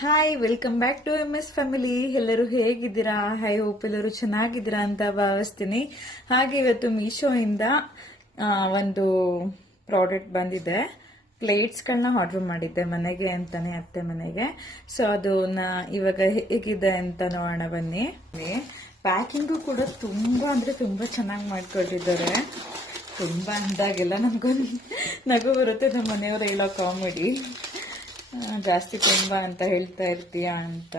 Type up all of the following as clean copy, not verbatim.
Hi, welcome back to MS ಫ್ಯಾಮಿಲಿ. ಎಲ್ಲರೂ ಹೇಗಿದ್ದೀರಾ? ಐ ಹೋಪ್ ಎಲ್ಲರೂ ಚೆನ್ನಾಗಿದ್ದೀರಾ ಅಂತ ಭಾವಿಸ್ತೀನಿ. ಹಾಗೆ ಇವತ್ತು ಮೀಶೋಯಿಂದ ಒಂದು ಪ್ರಾಡಕ್ಟ್ ಬಂದಿದೆ. ಪ್ಲೇಟ್ಸ್ಗಳನ್ನ ಆರ್ಡರ್ ಮಾಡಿದ್ದೆ ಮನೆಗೆ ಅಂತಾನೆ, ಅತ್ತೆ ಮನೆಗೆ. ಸೊ ಅದನ್ನ ಇವಾಗ ಹೇಗಿದೆ ಅಂತ ನೋಡೋಣ ಬನ್ನಿ. ಪ್ಯಾಕಿಂಗು ಕೂಡ ತುಂಬಾ ಅಂದ್ರೆ ತುಂಬಾ ಚೆನ್ನಾಗಿ ಮಾಡ್ಕೊಟ್ಟಿದ್ದಾರೆ. ತುಂಬಾ ಅಂದಾಗೆಲ್ಲ ನನ್ಗೊಂದು ನಗು ಬರುತ್ತೆ. ನಮ್ಮ ಮನೆಯವರು ಹೇಳೋ ಕಾಮಿಡಿ, ಜಾಸ್ತಿ ತುಂಬಾ ಅಂತ ಹೇಳ್ತಾ ಇರ್ತೀಯಾ ಅಂತ.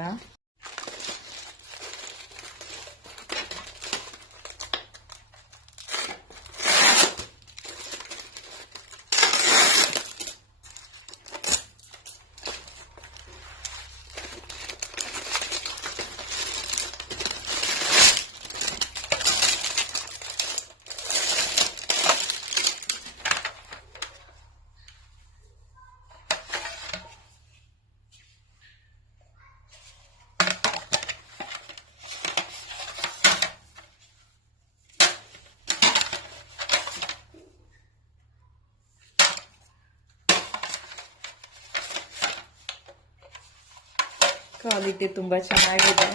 ಕ್ವಾಲಿಟಿ ತುಂಬಾ ಚೆನ್ನಾಗಿದೆ.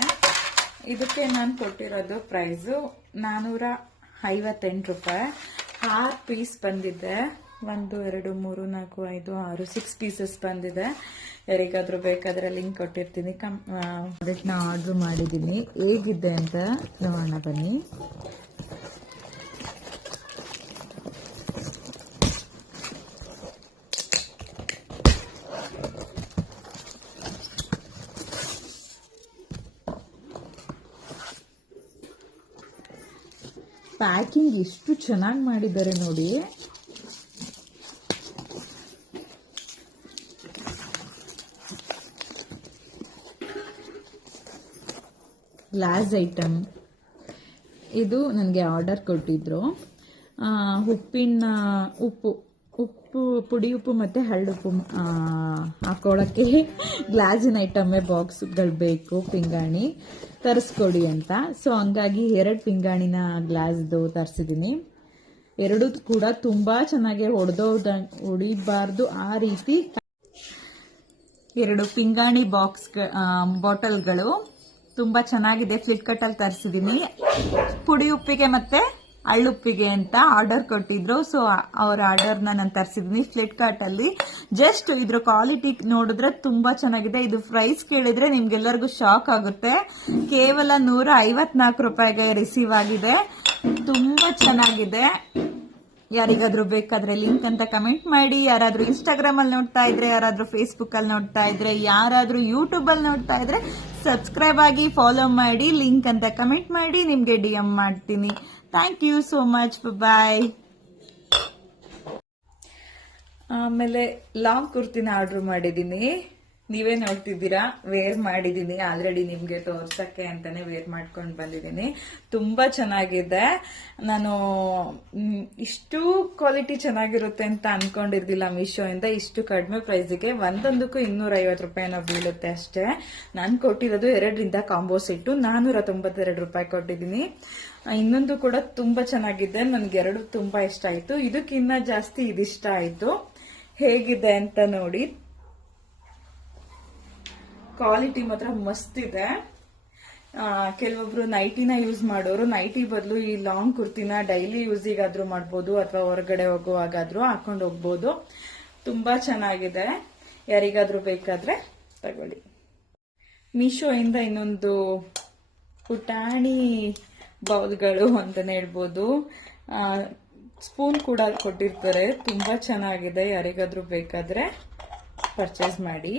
ಇದಕ್ಕೆ ನಾನು ಕೊಟ್ಟಿರೋದು ಪ್ರೈಸು 458 ರೂಪಾಯಿ. 6 ಪೀಸ್ ಬಂದಿದೆ. 1 2 3 4 5 6 6 ಪೀಸಸ್ ಬಂದಿದೆ. ಯಾರಿಗಾದ್ರೂ ಬೇಕಾದ್ರೆ ಲಿಂಕ್ ಕೊಟ್ಟಿರ್ತೀನಿ. ಅದನ್ನ ಆರ್ಡರ್ ಮಾಡಿದ್ದೀನಿ. ಹೇಗಿದೆ ಅಂತ ನೋಡೋಣ ಬನ್ನಿ. ಪ್ಯಾಕಿಂಗ್ ಎಷ್ಟು ಚೆನ್ನಾಗಿ ಮಾಡಿದ್ದಾರೆ ನೋಡಿ. ಗ್ಲಾಸ್ ಐಟಮ್ ಇದು ನನಗೆ ಆರ್ಡರ್ ಕೊಟ್ಟಿದ್ರು. ಉಪ್ಪು ಪುಡಿ ಉಪ್ಪು ಮತ್ತೆ ಹಳ್ಳುಪ್ಪು ಹಾಕೊಳ್ಳೋಕ್ಕೆ ಗ್ಲಾಸಿನ ಐಟಮ್ಮೇ ಬಾಕ್ಸ್ಗಳು ಬೇಕು. ಪಿಂಗಾಣಿ ತರಿಸ್ಕೊಡಿ ಅಂತ. ಸೊ ಹಂಗಾಗಿ 2 ಪಿಂಗಾಣಿನ ಗ್ಲಾಸ್ದು ತರಿಸಿದ್ದೀನಿ. 2 ಕೂಡ ತುಂಬಾ ಚೆನ್ನಾಗಿ ಹೊಡಿಬಾರ್ದು ಆ ರೀತಿ 2 ಪಿಂಗಾಣಿ ಬಾಟಲ್ಗಳು ತುಂಬಾ ಚೆನ್ನಾಗಿದೆ. ಫ್ಲಿಪ್ಕಾರ್ಟ್ ಅಲ್ಲಿ ತರಿಸಿದ್ದೀನಿ. ಪುಡಿ ಉಪ್ಪಿಗೆ ಮತ್ತೆ ಹಳ್ಳುಪ್ಪಿಗೆ ಅಂತ ಆರ್ಡರ್ ಕೊಟ್ಟಿದ್ರು. ಸೊ ಅವ್ರ ಆರ್ಡರ್ನ ನಾನು ತರಿಸಿದ್ದೀನಿ ಫ್ಲಿಪ್ಕಾರ್ಟ್ ಅಲ್ಲಿ. ಜಸ್ಟ್ ಇದ್ರ ಕ್ವಾಲಿಟಿ ನೋಡಿದ್ರೆ ತುಂಬಾ ಚೆನ್ನಾಗಿದೆ. ಇದು ಪ್ರೈಸ್ ಕೇಳಿದ್ರೆ ನಿಮ್ಗೆಲ್ಲರಿಗೂ ಶಾಕ್ ಆಗುತ್ತೆ. ಕೇವಲ 154 ರೂಪಾಯಿಗೆ ರಿಸೀವ್ ಆಗಿದೆ. ತುಂಬಾ ಚೆನ್ನಾಗಿದೆ. ಯಾರಿಗಾದ್ರೂ ಬೇಕಾದ್ರೆ ಲಿಂಕ್ ಅಂತ ಕಮೆಂಟ್ ಮಾಡಿ. ಯಾರಾದ್ರೂ ಇನ್ಸ್ಟಾಗ್ರಾಮ್ ಅಲ್ಲಿ ನೋಡ್ತಾ ಇದ್ರೆ, ಯಾರಾದ್ರೂ ಫೇಸ್ಬುಕ್ ಅಲ್ಲಿ ನೋಡ್ತಾ ಇದ್ರೆ, ಯಾರಾದ್ರೂ ಯೂಟ್ಯೂಬ್ ಅಲ್ಲಿ ನೋಡ್ತಾ ಇದ್ರೆ ಸಬ್ಸ್ಕ್ರೈಬ್ ಆಗಿ ಫಾಲೋ ಮಾಡಿ. ಲಿಂಕ್ ಅಂತ ಕಮೆಂಟ್ ಮಾಡಿ, ನಿಮ್ಗೆ DM ಮಾಡ್ತೀನಿ. Thank you so much. Bye. ಆಮೇಲೆ ಲಾಂಗ್ ಕುರ್ತಿನ ಆರ್ಡರ್ ಮಾಡಿದ್ದೀನಿ. ನೀವೇ ನೋಡ್ತಿದ್ದೀರಾ. ವೇರ್ ಮಾಡಿದ್ದೀನಿ ಆಲ್ರೆಡಿ, ನಿಮ್ಗೆ ತೋರ್ಸಕ್ಕೆ ಅಂತಾನೆ ವೇರ್ ಮಾಡ್ಕೊಂಡು ಬಂದಿದ್ದೀನಿ. ತುಂಬಾ ಚೆನ್ನಾಗಿದೆ. ನಾನು ಇಷ್ಟು ಕ್ವಾಲಿಟಿ ಚೆನ್ನಾಗಿರುತ್ತೆ ಅಂತ ಅನ್ಕೊಂಡಿರ್ಲಿಲ್ಲ. ಮೀಶೋ ಇಂದ ಇಷ್ಟು ಕಡಿಮೆ ಪ್ರೈಸಿಗೆ ಒಂದೊಂದಕ್ಕೂ 250 ರೂಪಾಯಿನೋ ಬೀಳುತ್ತೆ ಅಷ್ಟೇ. ನಾನು ಕೊಟ್ಟಿರೋದು 2ರಿಂದ ಕಾಂಬೋ ಸೆಟ್ಟು 492 ರೂಪಾಯಿ ಕೊಟ್ಟಿದ್ದೀನಿ. ಇನ್ನೊಂದು ಕೂಡ ತುಂಬಾ ಚೆನ್ನಾಗಿದೆ. ನನ್ಗೆ 2 ತುಂಬಾ ಇಷ್ಟ ಆಯ್ತು. ಇದಕ್ಕಿನ್ನ ಜಾಸ್ತಿ ಇದಿಷ್ಟ ಆಯ್ತು. ಹೇಗಿದೆ ಅಂತ ನೋಡಿ. ಕ್ವಾಲಿಟಿ ಮಾತ್ರ ಮಸ್ತ್ ಇದೆ. ಕೆಲವೊಬ್ರು ನೈಟಿನ ಯೂಸ್ ಮಾಡೋರು ನೈಟಿ ಬದಲು ಈ ಲಾಂಗ್ ಕುರ್ತಿನ ಡೈಲಿ ಯೂಸಿಗಾದ್ರೂ ಮಾಡ್ಬೋದು, ಅಥವಾ ಹೊರಗಡೆ ಹೋಗುವಾಗಾದ್ರೂ ಹಾಕೊಂಡು ಹೋಗ್ಬೋದು. ತುಂಬಾ ಚೆನ್ನಾಗಿದೆ. ಯಾರಿಗಾದ್ರೂ ಬೇಕಾದ್ರೆ ತಗೊಳ್ಳಿ. ಮೀಶೋ ಇಂದ ಇನ್ನೊಂದು ಪುಟಾಣಿ ಬೌಲ್ಗಳು ಅಂತಾನೆ ಹೇಳ್ಬೋದು. ಸ್ಪೂನ್ ಕೂಡ ಕೊಟ್ಟಿರ್ತಾರೆ. ತುಂಬಾ ಚೆನ್ನಾಗಿದೆ. ಯಾರಿಗಾದ್ರೂ ಬೇಕಾದ್ರೆ ಪರ್ಚೇಸ್ ಮಾಡಿ.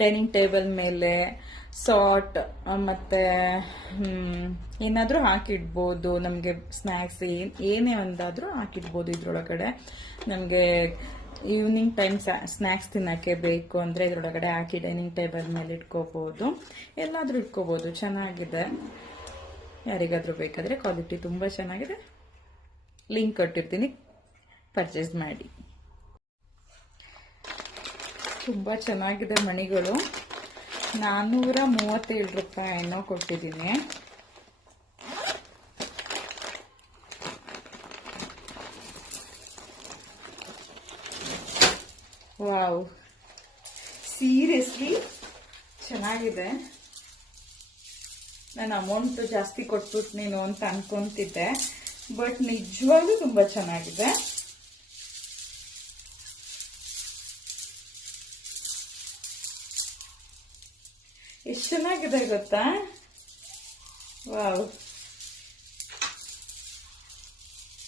ಡೈನಿಂಗ್ ಟೇಬಲ್ ಮೇಲೆ ಸಾಟ್ ಮತ್ತೆ ಏನಾದ್ರೂ ಹಾಕಿಡ್ಬೋದು. ನಮ್ಗೆ ಸ್ನ್ಯಾಕ್ಸ್ ಏನೇ ಒಂದಾದ್ರೂ ಹಾಕಿಡ್ಬೋದು ಇದ್ರೊಳಗಡೆ. ನಮ್ಗೆ ಈವ್ನಿಂಗ್ ಟೈಮ್ ಸ್ನ್ಯಾಕ್ಸ್ ತಿನ್ನಕ್ಕೆ ಬೇಕು ಅಂದ್ರೆ ಇದ್ರೊಳಗಡೆ ಹಾಕಿ ಡೈನಿಂಗ್ ಟೇಬಲ್ ಮೇಲೆ ಇಟ್ಕೋಬಹುದು. ಎಲ್ಲಾದ್ರೂ ಇಟ್ಕೋಬಹುದು. ಚೆನ್ನಾಗಿದೆ. ಯಾರಿಗಾದ್ರೂ ಬೇಕಾದ್ರೆ ಕ್ವಾಲಿಟಿ ತುಂಬಾ ಚೆನ್ನಾಗಿದೆ. ಲಿಂಕ್ ಕೊಟ್ಟಿರ್ತೀನಿ, ಪರ್ಚೇಸ್ ಮಾಡಿ. ತುಂಬಾ ಚೆನ್ನಾಗಿದೆ ಮಣಿಗಳು. 437 ರೂಪಾಯಿ ಏನೋ ಕೊಟ್ಟಿದ್ದೀನಿ. ವಾವ್, ಸೀರಿಯಸ್ಲಿ ಚೆನ್ನಾಗಿದೆ. ನಾನು ಅಮೌಂಟ್ ಜಾಸ್ತಿ ಕೊಟ್ಬಿಟ್ಟು ನೀನು ಅಂತ ಅನ್ಕೊಂತಿದ್ದೆ, ಬಟ್ ನಿಜವಾಗ್ಲೂ ತುಂಬಾ ಚೆನ್ನಾಗಿದೆ. ಎಷ್ಟು ಚೆನ್ನಾಗಿದೆ ಗೊತ್ತಾ? ವಾವ್,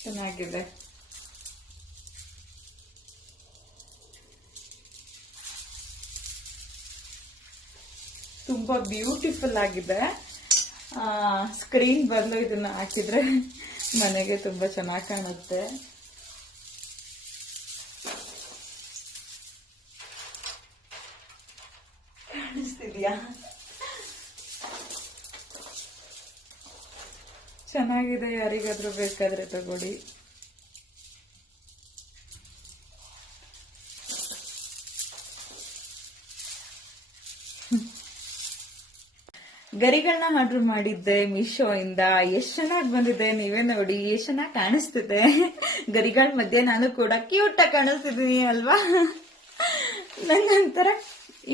ಚೆನ್ನಾಗಿದೆ. ತುಂಬಾ ಬ್ಯೂಟಿಫುಲ್ ಆಗಿದೆ. ಸ್ಕ್ರೀನ್ ಬದಲು ಇದನ್ನ ಹಾಕಿದ್ರೆ ಮನೆಗೆ ತುಂಬಾ ಚೆನ್ನಾಗಿ ಕಾಣುತ್ತೆ. ಕಾಣಿಸ್ತಿದ್ಯಾ? ಚೆನ್ನಾಗಿದೆ, ಯಾರಿಗಾದ್ರೂ ಬೇಕಾದ್ರೆ ತಗೊಳ್ಳಿ. ಗರಿಗಳನ್ನ ಆರ್ಡರ್ ಮಾಡಿದ್ದೆ ಮೀಶೋ ಇಂದ. ಎಷ್ಟ್ ಚೆನ್ನಾಗಿ ಬಂದಿದೆ, ನೀವೇ ನೋಡಿ, ಎಷ್ಟ್ ಚೆನ್ನಾಗಿ ಕಾಣಿಸ್ತಿದೆ. ಗರಿಗಳ ಮಧ್ಯೆ ನಾನು ಕೂಡ ಕ್ಯೂಟ್ ಆಗಿ ಕಾಣಿಸ್ತಿದ್ದೀನಿ ಅಲ್ವಾ? ನಂಗೊಂಥರ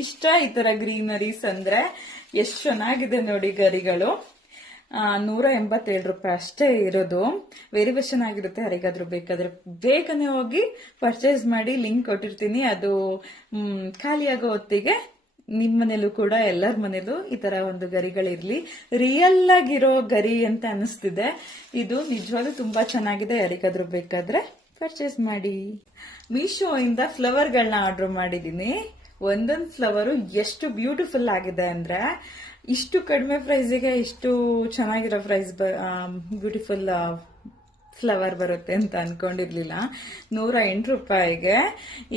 ಇಷ್ಟ ಈ ತರ ಗ್ರೀನರೀಸ್ ಅಂದ್ರೆ. ಎಷ್ಟ್ ಚೆನ್ನಾಗಿದೆ ನೋಡಿ ಗರಿಗಳು. 187 ರೂಪಾಯಿ ಅಷ್ಟೇ ಇರೋದು. ವೇರಿಯೇಷನ್ ಆಗಿರುತ್ತೆ. ಯಾರಿಗಾದ್ರೂ ಬೇಕಾದ್ರೆ ಬೇಗನೆ ಹೋಗಿ ಪರ್ಚೇಸ್ ಮಾಡಿ, ಲಿಂಕ್ ಕೊಟ್ಟಿರ್ತೀನಿ. ಅದು ಖಾಲಿಯಾಗೋ ಹೊತ್ತಿಗೆ ನಿಮ್ಮ ಮನೇಲೂ ಕೂಡ, ಎಲ್ಲರ ಮನೇಲೂ ಈ ತರ ಒಂದು ಗರಿಗಳಿರ್ಲಿ. ರಿಯಲ್ ಆಗಿರೋ ಗರಿ ಅಂತ ಅನಿಸ್ತಿದೆ. ಇದು ನಿಜವಾಗ್ಲೂ ತುಂಬಾ ಚೆನ್ನಾಗಿದೆ. ಯಾರಿಗಾದ್ರೂ ಬೇಕಾದ್ರೆ ಪರ್ಚೇಸ್ ಮಾಡಿ. ಮೀಶೋ ಇಂದ ಫ್ಲವರ್ಗಳನ್ನ ಆರ್ಡರ್ ಮಾಡಿದೀನಿ. ಒಂದೊಂದು ಫ್ಲವರು ಎಷ್ಟು ಬ್ಯೂಟಿಫುಲ್ ಆಗಿದೆ ಅಂದ್ರೆ, ಇಷ್ಟು ಕಡಿಮೆ ಪ್ರೈಸಿಗೆ ಇಷ್ಟು ಚೆನ್ನಾಗಿರೋ ಬ್ಯೂಟಿಫುಲ್ ಫ್ಲವರ್ ಬರುತ್ತೆ ಅಂತ ಅನ್ಕೊಂಡಿರ್ಲಿಲ್ಲ. 108 ರೂಪಾಯಿಗೆ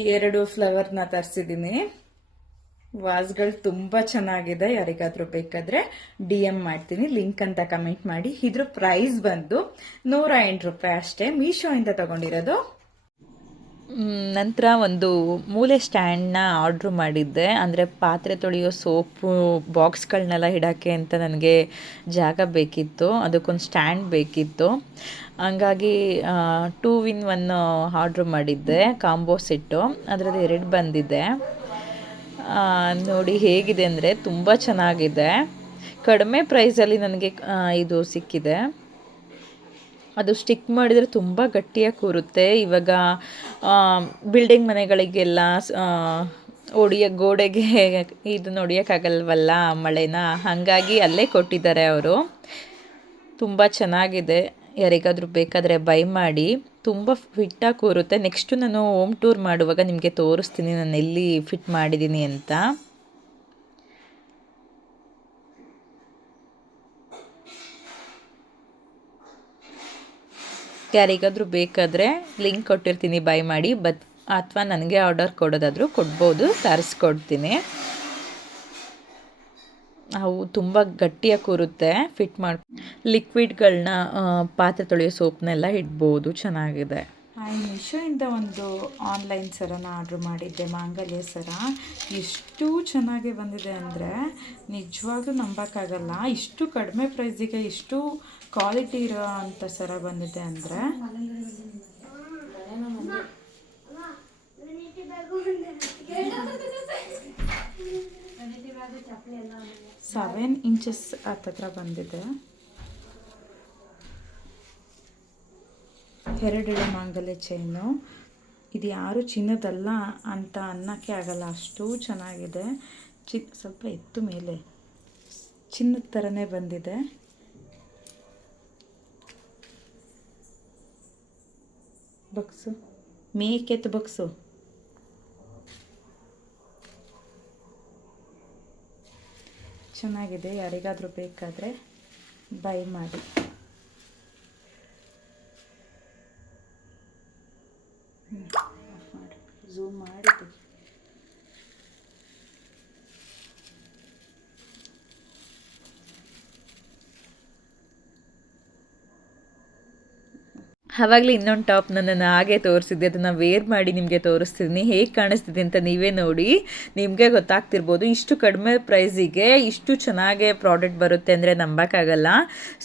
ಈ 2 ಫ್ಲವರ್ನ ತರಿಸಿದೀನಿ. ವಾಸ್ಗಳು ತುಂಬಾ ಚೆನ್ನಾಗಿದೆ. ಯಾರಿಗಾದ್ರೂ ಬೇಕಾದ್ರೆ DM ಮಾಡ್ತೀನಿ, ಲಿಂಕ್ ಅಂತ ಕಮೆಂಟ್ ಮಾಡಿ. ಇದ್ರ ಪ್ರೈಸ್ ಬಂದು 108 ರೂಪಾಯಿ ಅಷ್ಟೇ. ಮೀಶೋ ಇಂದ ತಗೊಂಡಿರೋದು. ನಂತರ ಒಂದು ಮೂಲೆ ಸ್ಟ್ಯಾಂಡ್ನ ಆರ್ಡ್ರ್ ಮಾಡಿದ್ದೆ. ಅಂದರೆ ಪಾತ್ರೆ ತೊಳೆಯೋ ಸೋಪು ಬಾಕ್ಸ್ಗಳನ್ನೆಲ್ಲ ಇಡೋಕ್ಕೆ ಅಂತ ನನಗೆ ಜಾಗ ಬೇಕಿತ್ತು. ಅದಕ್ಕೊಂದು ಸ್ಟ್ಯಾಂಡ್ ಬೇಕಿತ್ತು. ಹಂಗಾಗಿ 2 in 1 ಆರ್ಡ್ರ್ ಮಾಡಿದ್ದೆ, ಕಾಂಬೋ ಸೆಟ್ಟು. ಅದರಲ್ಲಿ 2 ಬಂದಿದೆ. ನೋಡಿ ಹೇಗಿದೆ ಅಂದರೆ ತುಂಬ ಚೆನ್ನಾಗಿದೆ. ಕಡಿಮೆ ಪ್ರೈಸಲ್ಲಿ ನನಗೆ ಇದು ಸಿಕ್ಕಿದೆ. ಅದು ಸ್ಟಿಕ್ ಮಾಡಿದರೆ ತುಂಬ ಗಟ್ಟಿಯಾಗಿ ಕೂರುತ್ತೆ. ಇವಾಗ ಬಿಲ್ಡಿಂಗ್ ಮನೆಗಳಿಗೆಲ್ಲ ಗೋಡೆಗೆ ಇದನ್ನ ಹೊಡಿಯೋಕ್ಕಾಗಲ್ವಲ್ಲ ಮಳೆನ, ಹಾಗಾಗಿ ಅಲ್ಲೇ ಕೊಟ್ಟಿದ್ದಾರೆ ಅವರು. ತುಂಬ ಚೆನ್ನಾಗಿದೆ. ಯಾರಿಗಾದ್ರೂ ಬೇಕಾದರೆ ಬೈ ಮಾಡಿ. ತುಂಬ ಫಿಟ್ಟಾಗಿ ಕೂರುತ್ತೆ. ನೆಕ್ಸ್ಟು ನಾನು ಹೋಮ್ ಟೂರ್ ಮಾಡುವಾಗ ನಿಮಗೆ ತೋರಿಸ್ತೀನಿ ನಾನು ಎಲ್ಲಿ ಫಿಟ್ ಮಾಡಿದ್ದೀನಿ ಅಂತ. ಯಾರಿಗಾದ್ರೂ ಬೇಕಾದರೆ ಲಿಂಕ್ ಕೊಟ್ಟಿರ್ತೀನಿ, ಬೈ ಮಾಡಿ. ಅಥವಾ ನನಗೆ ಆರ್ಡರ್ ಕೊಡೋದಾದರೂ ಕೊಡ್ಬೋದು, ತರಿಸ್ಕೊಡ್ತೀನಿ. ಅವು ತುಂಬ ಗಟ್ಟಿಯಾಗಿ ಕೂರುತ್ತೆ. ಫಿಟ್ ಮಾಡಿ ಲಿಕ್ವಿಡ್ಗಳನ್ನ, ಪಾತ್ರೆ ತೊಳೆಯೋ ಸೋಪ್ನೆಲ್ಲ ಇಡ್ಬೋದು. ಚೆನ್ನಾಗಿದೆ. ಮೀಶೋಯಿಂದ ಒಂದು ಆನ್ಲೈನ್ ಸರನ ಆರ್ಡ್ರ್ ಮಾಡಿದ್ದೆ, ಮಾಂಗಲ್ಯ ಸರ. ಎಷ್ಟು ಚೆನ್ನಾಗಿ ಬಂದಿದೆ ಅಂದರೆ ನಿಜವಾಗ್ಲೂ ನಂಬೋಕ್ಕಾಗಲ್ಲ. ಇಷ್ಟು ಕಡಿಮೆ ಪ್ರೈಸಿಗೆ ಇಷ್ಟು ಕ್ವಾಲಿಟಿ ಇರೋ ಅಂಥ ಸರ ಬಂದಿದೆ ಅಂದರೆ. 7 ಇಂಚಸ್ ಹತ್ತತ್ರ ಬಂದಿದೆ. 2 ಮಾಂಗಲ್ಯ ಚೈನು. ಇದು ಯಾರು ಚಿನ್ನದಲ್ಲ ಅಂತ ಅನ್ನೋಕ್ಕೆ ಆಗಲ್ಲ, ಅಷ್ಟು ಚೆನ್ನಾಗಿದೆ. ಸ್ವಲ್ಪ ಎತ್ತು ಮೇಲೆ ಚಿನ್ನದ ಥರನೇ ಬಂದಿದೆ. ಬಕ್ಸು, ಮೇಕೆತ್ತು ಬಕ್ಸು. ಚೆನ್ನಾಗಿದೆ. ಯಾರಿಗಾದರೂ ಬೇಕಾದರೆ ಬೈ ಮಾಡಿ. ಝೂಮ್ ಮಾಡಿದೆ. ಆವಾಗಲೇ ಇನ್ನೊಂದು ಟಾಪ್ ನಾನು ಹಾಗೆ ತೋರಿಸಿದ್ದೆ, ಅದನ್ನು ವೇರ್ ಮಾಡಿ ನಿಮಗೆ ತೋರಿಸ್ತಿದ್ದೀನಿ ಹೇಗೆ ಕಾಣಿಸ್ತಿದೆ ಅಂತ ನೀವೇ ನೋಡಿ, ನಿಮಗೆ ಗೊತ್ತಾಗ್ತಿರ್ಬೋದು. ಇಷ್ಟು ಕಡಿಮೆ ಪ್ರೈಸಿಗೆ ಇಷ್ಟು ಚೆನ್ನಾಗೆ ಪ್ರಾಡಕ್ಟ್ ಬರುತ್ತೆ ಅಂದರೆ ನಂಬೋಕ್ಕಾಗಲ್ಲ.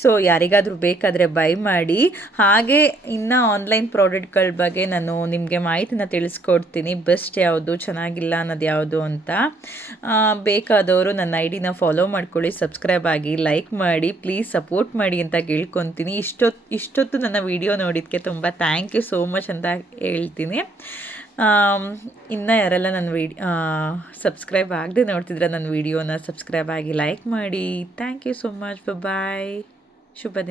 ಸೊ ಯಾರಿಗಾದರೂ ಬೇಕಾದರೆ ಬೈ ಮಾಡಿ. ಹಾಗೆ ಇನ್ನು ಆನ್ಲೈನ್ ಪ್ರಾಡಕ್ಟ್ಗಳ ಬಗ್ಗೆ ನಾನು ನಿಮಗೆ ಮಾಹಿತಿನ ತಿಳಿಸ್ಕೊಡ್ತೀನಿ, ಬೆಸ್ಟ್ ಯಾವುದು, ಚೆನ್ನಾಗಿಲ್ಲ ಅನ್ನೋದು ಯಾವುದು ಅಂತ. ಬೇಕಾದವರು ನನ್ನ ಐಡಿನ ಫಾಲೋ ಮಾಡ್ಕೊಳ್ಳಿ, ಸಬ್ಸ್ಕ್ರೈಬ್ ಆಗಿ, ಲೈಕ್ ಮಾಡಿ, ಪ್ಲೀಸ್ ಸಪೋರ್ಟ್ ಮಾಡಿ ಅಂತ ಕೇಳ್ಕೊತೀನಿ. ಇಷ್ಟೊತ್ತು ನನ್ನ ವಿಡಿಯೋ ನೋಡಿದ್ದಕ್ಕೆ ತುಂಬ ಥ್ಯಾಂಕ್ ಯು ಸೋ ಮಚ್ ಅಂತ ಹೇಳ್ತೀನಿ. ಇನ್ನು ಯಾರೆಲ್ಲ ನನ್ನ ಸಬ್ಸ್ಕ್ರೈಬ್ ಆಗದೆ ನೋಡ್ತಿದ್ರೆ ನನ್ನ ವಿಡಿಯೋನ ಸಬ್ಸ್ಕ್ರೈಬ್ ಆಗಿ ಲೈಕ್ ಮಾಡಿ. Thank you so much. Bye. ಶುಭ ದಿನ.